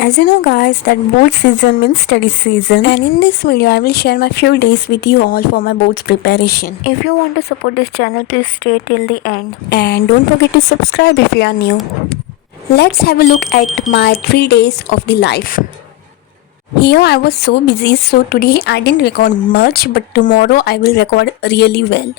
As you know guys that board season means study season, and in this video I will share my few days with you all for my boards preparation. If you want to support this channel, please stay till the end and don't forget to subscribe if you are new. Let's have a look at my 3 days of the life. Here I was so busy, so today I didn't record much, but tomorrow I will record really well.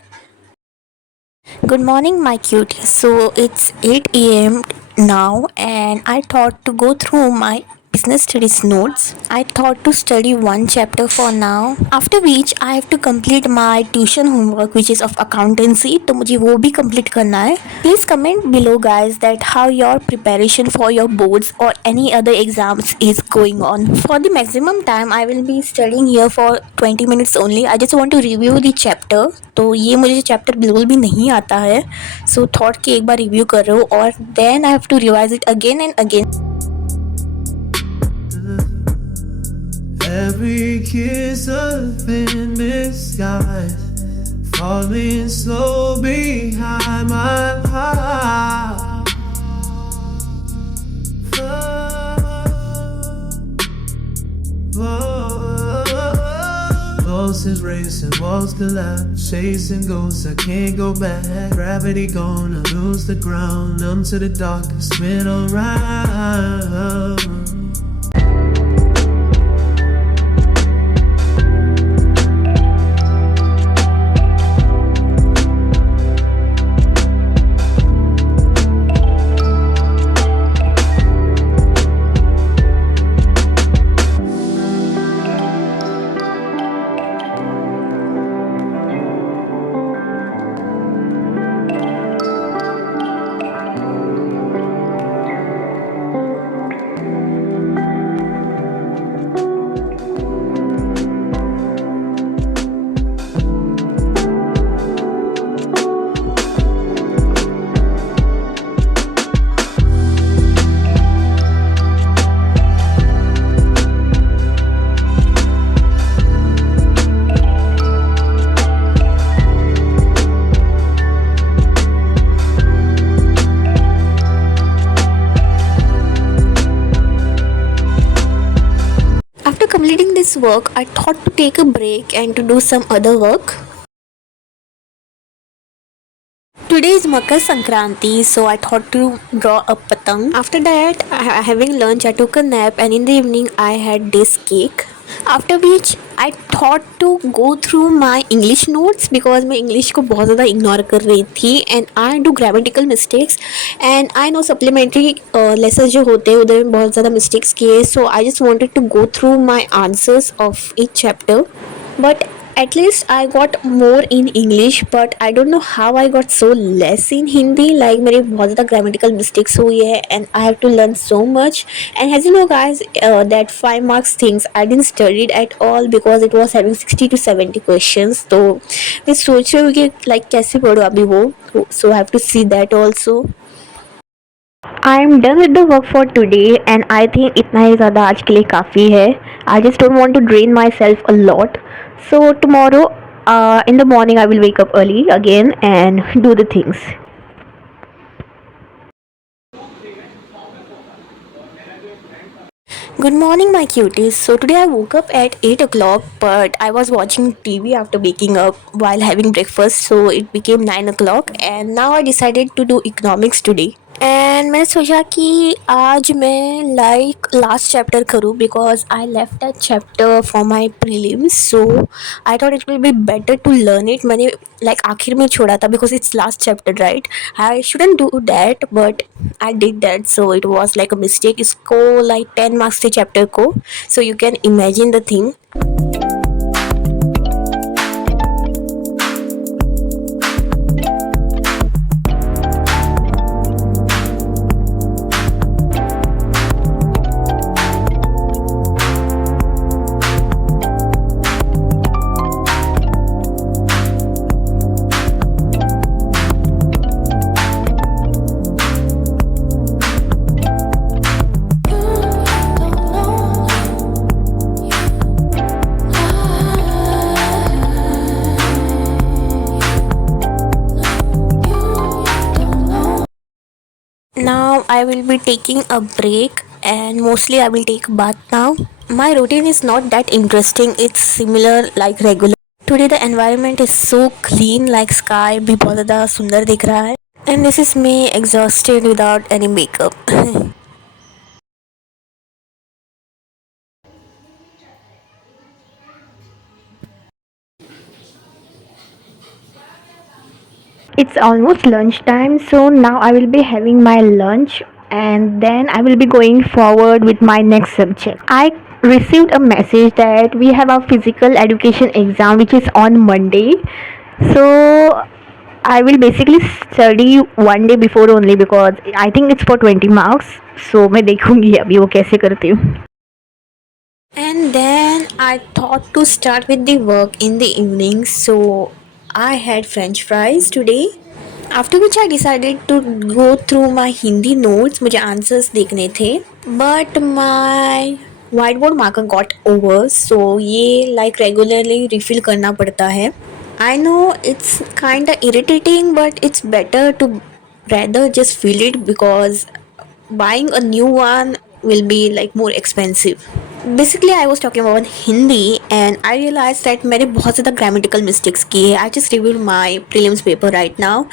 Good morning, my cuties. So it's 8 a.m. now, and I thought to go through my business studies notes. I thought to study one chapter for now, after which I have to complete my tuition homework, which is of accountancy. तो मुझे वो भी complete करना है. Please comment below, guys, that how your preparation for your boards or any other exams is going on. For the maximum time, I will be studying here for 20 minutes only. I just want to review the chapter. तो ये मुझे chapter बिल्कुल भी नहीं आता है, so thought कि एक बार रिव्यू कर रहे हो और then I have to revise it again and again. Every kiss a thin disguise, falling slow behind my heart. Pulses racing, walls collapse, chasing ghosts, I can't go back. Gravity gonna lose the ground, numb to the darkest middle round. After completing this work, I thought to take a break and to do some other work. Today is Makar Sankranti, so I thought to draw a patang. After that, having lunch, I took a nap, and in the evening, I had this cake. After which I thought to go through my English notes because मैं English को बहुत ज़्यादा ignore कर रही थी and I do grammatical mistakes and I know supplementary lessons जो होते हैं उधर में बहुत ज़्यादा mistakes किए, so I just wanted to go through my answers of each chapter. But at least I got more in English, but I don't know how I got so less in Hindi. Like मेरे बहुत ज़्यादा grammatical mistakes हुई है and I have to learn so much. And as you know guys, that 5 marks things I didn't studied at all because it was having 60 to 70 questions. तो मैं सोच रही हूँ कि like कैसे पढ़ूँ अभी वो, so I have to see that also. I am done with the work for today and I think इतना ही ज़्यादा आज के लिए काफ़ी है. I just don't want to drain myself a lot. So tomorrow in the morning I will wake up early again and do the things. Good morning, my cuties. So today I woke up at 8 o'clock, but I was watching TV after waking up while having breakfast, so it became 9 o'clock, and now I decided to do economics today. And मैंने सोचा कि आज मैं like last chapter करूँ because I left that chapter for my prelims, so I thought it will be better to learn it. मैंने like आखिर में छोड़ा था because it's last chapter right. I shouldn't do that but I did that, so it was like a mistake. इसको like 10 marks थे chapter को, so you can imagine the thing. Now I will be taking a break and mostly I will take a bath now. My routine is not that interesting, it's similar like regular. Today the environment is so clean, like sky भी बहुत ज़्यादा सुंदर दिख रहा है. And this is me exhausted without any makeup. It's almost lunchtime, so now I will be having my lunch and then I will be going forward with my next subject. I received a message that we have our physical education exam which is on Monday. So I will basically study one day before only because I think it's for 20 marks. So मैं देखूंगी अभी वो कैसे करती हूँ. And then I thought to start with the work in the evening, so I had french fries today. After which I decided to go through my Hindi notes, मुझे answers देखने थे. But my whiteboard marker got over, so ये like regularly refill करना पड़ता है. I know it's kinda irritating, but it's better to rather just fill it because buying a new one will be like more expensive. Basically I was talking about Hindi and I realized that मैंने बहुत ज़्यादा grammatical mistakes किए. I just reviewed my prelims paper right now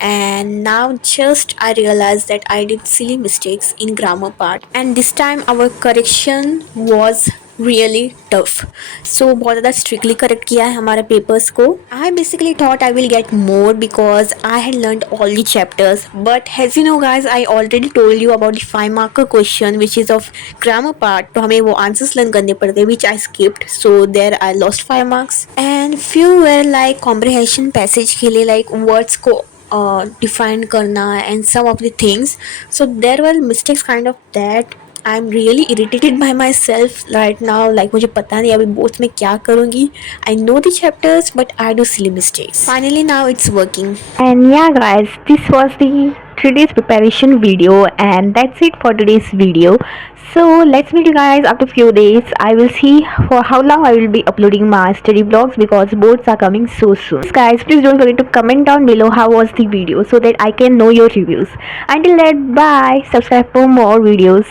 and now just I realized that I did silly mistakes in grammar part and this time our correction was really tough. So बहुत ज़्यादा strictly correct किया है हमारे papers को. I basically thought I will get more because I had learned all the chapters, but as you know guys, I already told you about the 5 marker question which is of grammar part. तो हमें वो answers learn करने पड़ते which I skipped, so there I lost 5 marks and few were like comprehension passage के लिए like words को define करना and some of the things. So there were mistakes kind of that. I'm really irritated by myself right now. Like मुझे पता नहीं अभी both में क्या करूँगी. I know the chapters but I do silly mistakes. Finally now it's working. And yeah guys, this was the 3 days preparation video and that's it for today's video. So let's meet you guys after few days. I will see for how long I will be uploading my study vlogs because boards are coming so soon. So guys, please don't forget to comment down below how was the video so that I can know your reviews. Until then, bye. Subscribe for more videos.